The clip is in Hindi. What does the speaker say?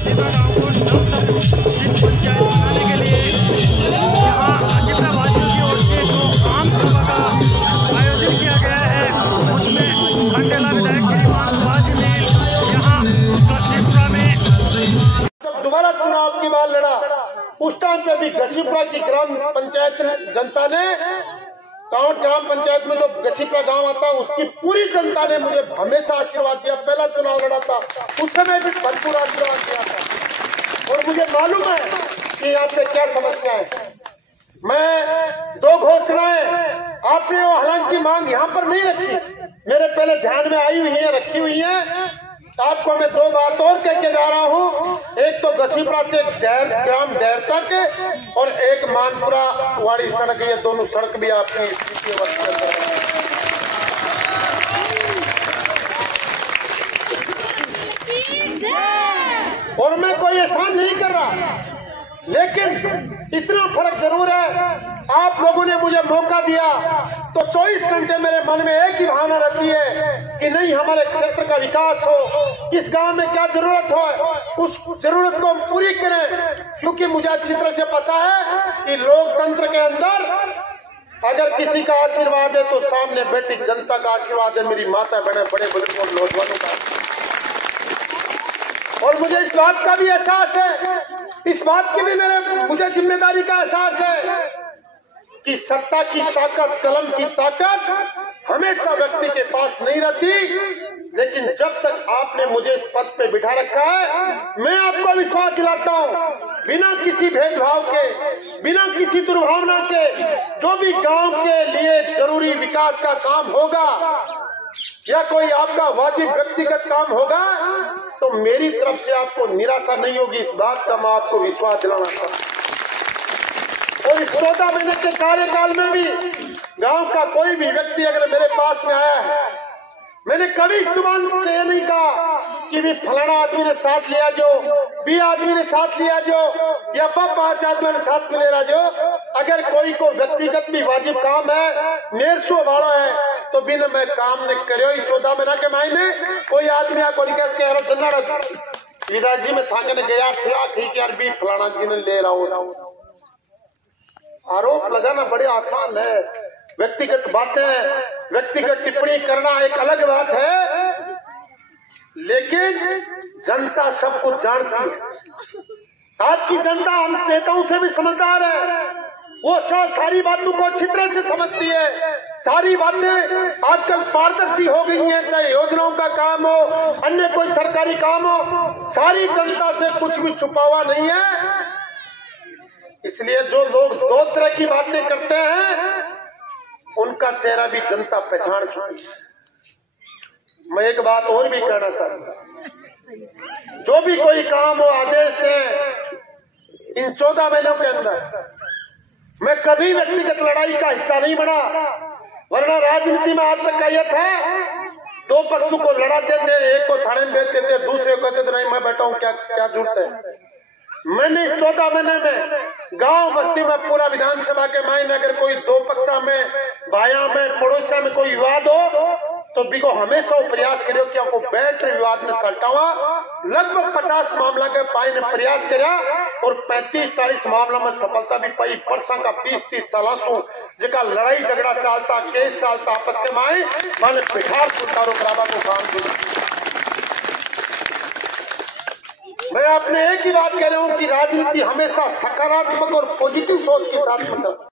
सीमा गांव को नवसर्जित पंचायत बनाने के लिए यहाँ जिला वासियों की ओर से जो आम सभा का आयोजन किया गया है, उसमें खंडेला विधायक श्रीमान सुभाष जी ने यहाँ घसीपुरा में जब दोबारा चुनाव की बार लड़ा, उस टाइम पे भी घसीपुरा की ग्राम पंचायत जनता ने, कांवट ग्राम पंचायत में जो घसीपुरा गांव आता है, उसकी पूरी जनता ने मुझे हमेशा आशीर्वाद दिया। पहला चुनाव लड़ा था, उस समय भी भरपूर आशीर्वाद दिया था और मुझे मालूम है कि यहाँ पे क्या समस्या है। मैं दो घोषणाएं आपने हालांकि मांग यहाँ पर नहीं रखी, मेरे पहले ध्यान में आई हुई है, रखी हुई है। आपको मैं दो बात और कह के जा रहा हूँ। एक तो घसीपुरा से ग्राम डेर तक और एक मानपुरा वाड़ी सड़क, ये दोनों सड़क भी आपकी और मैं कोई एहसान नहीं कर रहा, लेकिन इतना फर्क जरूर है, आप लोगों ने मुझे मौका दिया तो 24 घंटे मेरे मन में एक ही भावना रहती है कि नहीं, हमारे क्षेत्र का विकास हो, इस गांव में क्या जरूरत हो, उस जरूरत को हम पूरी करें। क्योंकि मुझे अच्छी तरह से पता है कि लोकतंत्र के अंदर अगर किसी का आशीर्वाद है तो सामने बैठी जनता का आशीर्वाद है, मेरी माता बहने बड़े बुजुर्गों नौजवानों का। और मुझे इस बात का भी एहसास है, इस बात की भी मुझे जिम्मेदारी का एहसास है कि सत्ता की ताकत, कलम की ताकत हमेशा व्यक्ति के पास नहीं रहती, लेकिन जब तक आपने मुझे इस पद पे बिठा रखा है, मैं आपको विश्वास दिलाता हूँ, बिना किसी भेदभाव के, बिना किसी दुर्भावना के, जो भी गांव के लिए जरूरी विकास का काम होगा या कोई आपका वाजिब व्यक्तिगत काम होगा, तो मेरी तरफ से आपको निराशा नहीं होगी। इस बात का मैं आपको विश्वास दिलाना चाहता हूँ। और इस 14 महीने के कार्यकाल में भी गांव का कोई भी व्यक्ति अगर मेरे पास में आया है, मैंने कभी जुबान से ये नहीं कहा कि भी फलाना आदमी ने साथ लिया जो, बी आदमी ने साथ लिया जो, या 5 आदमी ने साथ में ले रहा जो। अगर कोई को व्यक्तिगत भी वाजिब काम है, मेरसो वाला है, तो बिना मैं काम ने करो। 14 महीना के महीने कोई आदमी आपको विधायक जी में थाने गया, फिर ठीक यार भी फलाना जी ने ले रहा हूँ। आरोप लगाना बड़े आसान है, व्यक्तिगत बातें, व्यक्तिगत टिप्पणी करना एक अलग बात है, लेकिन जनता सब कुछ जानती है। आज की जनता हम नेताओं से भी समझदार है, वो सारी बातों को अच्छी तरह से समझती है। सारी बातें आजकल पारदर्शी हो गई हैं, चाहे योजनाओं का काम हो, अन्य कोई सरकारी काम हो, सारी जनता से कुछ भी छुपा हुआ नहीं है। इसलिए जो लोग दो तरह की बातें करते हैं, उनका चेहरा भी जनता पहचान चुकी है। मैं एक बात और भी कहना चाहता हूं, जो भी कोई काम हो, आदेश दें इन 14 महीनों के अंदर, मैं कभी व्यक्तिगत लड़ाई का हिस्सा नहीं बना। वरना राजनीति में आज तक का यह था, दो पक्षों को लड़ाते थे, एक को थाने में भेजते थे, दूसरे को कहते थे नहीं मैं बैठा हूं, क्या जरूरत है। मैंने 14 महीने में गांव बस्ती में पूरा विधानसभा के मायने अगर कोई दो पक्षा में, भाया में, पड़ोसा में कोई विवाद हो, तो बिको हमेशा वो प्रयास करियो कि आपको बैठ विवाद में सल्टावा। लगभग 50 मामला के पाई ने प्रयास किया और 35-40 मामला में सफलता भी पाई। परसा का 20-30 सालों से जगह लड़ाई झगड़ा चलता, केस चलता आपस के माए, मैंने बिहार सुधारो बराबर को काम किया। मैं आपने एक ही बात कह रहा हूँ कि राजनीति हमेशा सकारात्मक और पॉजिटिव सोच के साथ मतलब